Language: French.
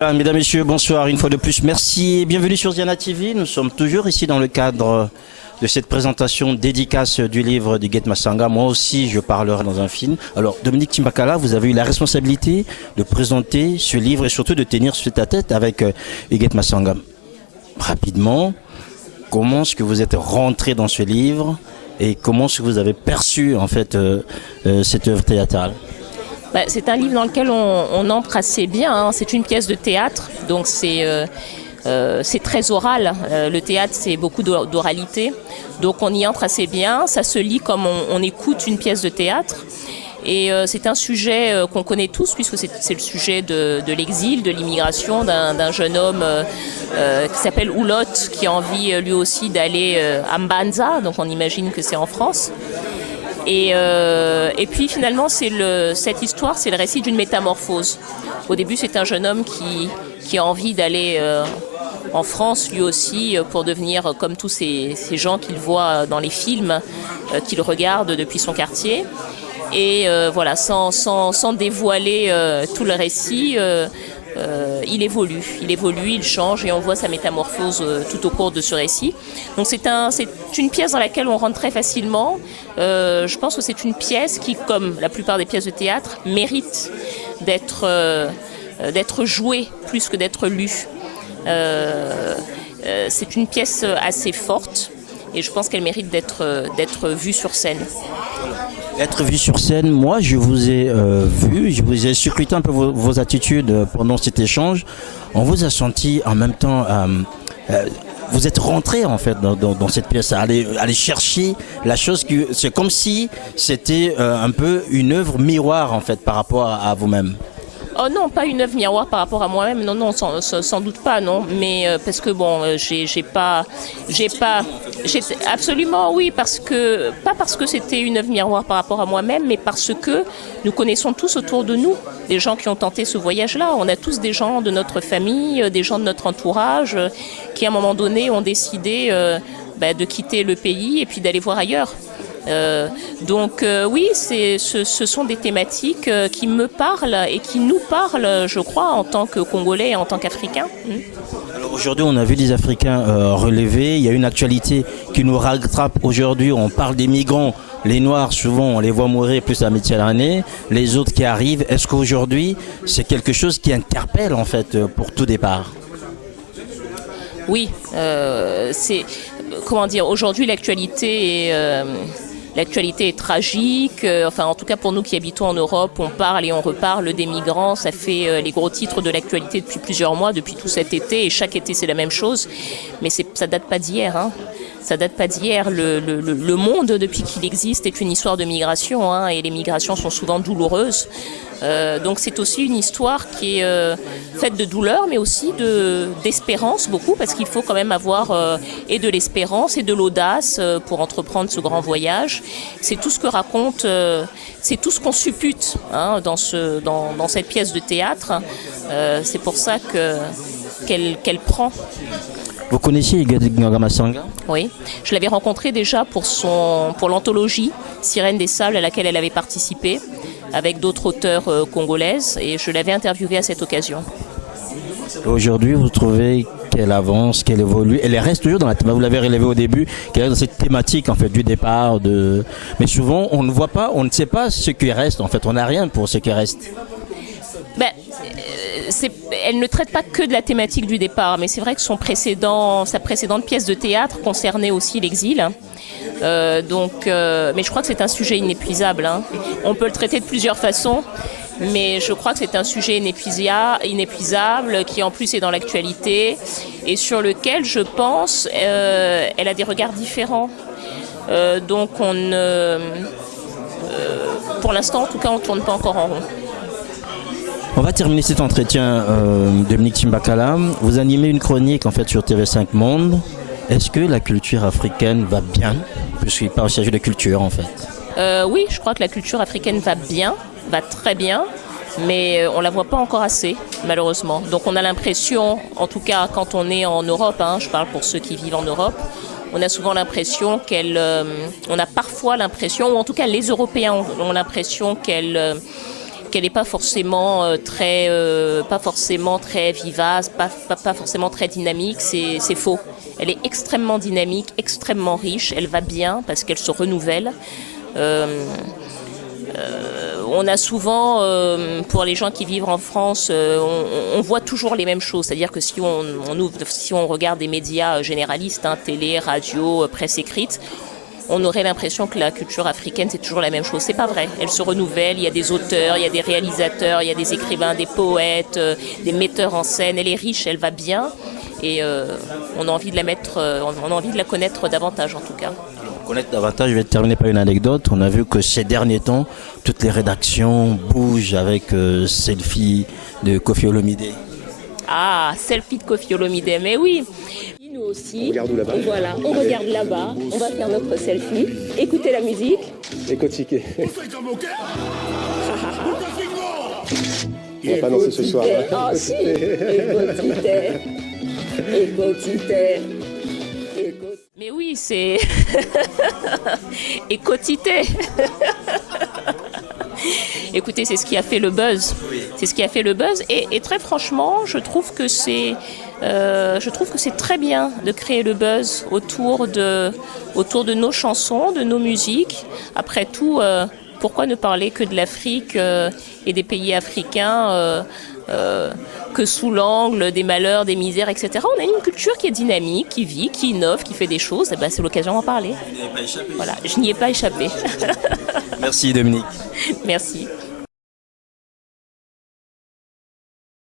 Mesdames, Messieurs, bonsoir une fois de plus. Merci et bienvenue sur Ziana TV. Nous sommes toujours ici dans le cadre de cette présentation dédicace du livre d'Iguette Massanga. Moi aussi, je parlerai dans un film. Alors, Dominique Timbakala, vous avez eu la responsabilité de présenter ce livre et surtout de tenir ce tête-à-tête avec Iguette Massanga. Rapidement, comment est-ce que vous êtes rentré dans ce livre et comment est-ce que vous avez perçu en fait cette œuvre théâtrale? C'est un livre dans lequel on entre assez bien, hein. C'est une pièce de théâtre, donc c'est très oral. Le théâtre, c'est beaucoup d'oralité, donc on y entre assez bien. Ça se lit comme on écoute une pièce de théâtre. Et c'est un sujet qu'on connaît tous, puisque c'est le sujet de l'exil, de l'immigration, d'un jeune homme qui s'appelle Oulot, qui a envie lui aussi d'aller à Mbanza, donc on imagine que c'est en France. Et puis finalement, cette histoire, c'est le récit d'une métamorphose. Au début, c'est un jeune homme qui a envie d'aller en France, lui aussi, pour devenir comme tous ces gens qu'il voit dans les films, qu'il regarde depuis son quartier. Et voilà, sans dévoiler tout le récit, il évolue, il change et on voit sa métamorphose tout au cours de ce récit. Donc c'est une pièce dans laquelle on rentre très facilement. Je pense que c'est une pièce qui, comme la plupart des pièces de théâtre, mérite d'être jouée plus que d'être lue. C'est une pièce assez forte et je pense qu'elle mérite d'être vue sur scène. Être vu sur scène, moi je vous ai vu, je vous ai scruté un peu vos attitudes pendant cet échange. On vous a senti en même temps, vous êtes rentré en fait dans cette pièce, à aller chercher la chose, c'est comme si c'était un peu une œuvre miroir en fait par rapport à vous-même. Oh non, pas une œuvre miroir par rapport à moi-même, non, sans doute pas, non. Mais parce que bon, absolument oui, pas parce que c'était une œuvre miroir par rapport à moi-même, mais parce que nous connaissons tous autour de nous des gens qui ont tenté ce voyage-là. On a tous des gens de notre famille, des gens de notre entourage, qui à un moment donné ont décidé de quitter le pays et puis d'aller voir ailleurs. Donc oui, ce sont des thématiques qui me parlent et qui nous parlent, je crois, en tant que Congolais et en tant qu'Africains. Alors aujourd'hui, on a vu des Africains relevés. Il y a une actualité qui nous rattrape aujourd'hui. On parle des migrants. Les Noirs, souvent, on les voit mourir plus à la Méditerranée. Les autres qui arrivent. Est-ce qu'aujourd'hui, c'est quelque chose qui interpelle, en fait, pour tout départ? Oui, aujourd'hui, l'actualité est tragique. Enfin, en tout cas, pour nous qui habitons en Europe, on parle et on reparle des migrants. Ça fait les gros titres de l'actualité depuis plusieurs mois, depuis tout cet été. Et chaque été, c'est la même chose. Mais ça date pas d'hier, hein. Ça date pas d'hier. Le monde, depuis qu'il existe, est une histoire de migration, hein, et les migrations sont souvent douloureuses. Donc c'est aussi une histoire qui est faite de douleur, mais aussi d'espérance beaucoup, parce qu'il faut quand même avoir et de l'espérance et de l'audace pour entreprendre ce grand voyage. C'est tout ce que raconte, c'est tout ce qu'on suppute, hein, dans cette pièce de théâtre. C'est pour ça qu'elle prend. Vous connaissiez Iguette Massanga? Oui, je l'avais rencontré déjà pour l'anthologie Sirène des Sables à laquelle elle avait participé avec d'autres auteurs congolaises et je l'avais interviewée à cette occasion. Aujourd'hui, vous trouvez qu'elle avance, qu'elle évolue? Elle reste toujours dans la thématique, vous l'avez relevé au début, qu'elle est dans cette thématique en fait du départ. Mais souvent, on ne voit pas, on ne sait pas ce qui reste. En fait, on n'a rien pour ce qui reste. Elle ne traite pas que de la thématique du départ, mais c'est vrai que sa précédente pièce de théâtre concernait aussi l'exil. Mais je crois que c'est un sujet inépuisable, hein. On peut le traiter de plusieurs façons, mais je crois que c'est un sujet inépuisable qui en plus est dans l'actualité et sur lequel, je pense, elle a des regards différents. Pour l'instant, en tout cas, on ne tourne pas encore en rond. On va terminer cet entretien, Dominique Timbakala. Vous animez une chronique en fait sur TV5 Monde. Est-ce que la culture africaine va bien? Puisqu'il s'agit de culture en fait. Oui, je crois que la culture africaine va bien, va très bien, mais on ne la voit pas encore assez, malheureusement. Donc on a l'impression, en tout cas quand on est en Europe, hein, je parle pour ceux qui vivent en Europe, on a souvent l'impression on a parfois l'impression, ou en tout cas les Européens ont l'impression qu'elle qu'elle n'est pas forcément pas forcément très vivace, pas forcément très dynamique, c'est faux. Elle est extrêmement dynamique, extrêmement riche, elle va bien parce qu'elle se renouvelle. On a souvent, pour les gens qui vivent en France, on voit toujours les mêmes choses. C'est-à-dire que si on regarde des médias généralistes, télé, radio, presse écrite, on aurait l'impression que la culture africaine, c'est toujours la même chose. C'est pas vrai. Elle se renouvelle. Il y a des auteurs, il y a des réalisateurs, il y a des écrivains, des poètes, des metteurs en scène. Elle est riche, elle va bien. Et on a envie de on a envie de la connaître davantage, en tout cas. Connaître davantage, je vais terminer par une anecdote. On a vu que ces derniers temps, toutes les rédactions bougent avec selfie de Koffi Olomide. Ah, selfie de Koffi Olomide, mais oui. Nous aussi. On regarde où là-bas? Voilà, on regarde là-bas. On va faire notre selfie. Écoutez la musique. Écoutiquez. On va pas danser ce soir. Ah si. Écoutez. Mais oui, c'est écotité. Écoutez, c'est ce qui a fait le buzz. C'est ce qui a fait le buzz. Et très franchement, je trouve que c'est très bien de créer le buzz autour de nos chansons, de nos musiques. Après tout, pourquoi ne parler que de l'Afrique et des pays africains que sous l'angle des malheurs, des misères, etc. On a une culture qui est dynamique, qui vit, qui innove, qui fait des choses. Et ben, c'est l'occasion d'en parler. Vous n'y avez pas échappé. Voilà, je n'y ai pas échappé. Merci Dominique. Merci.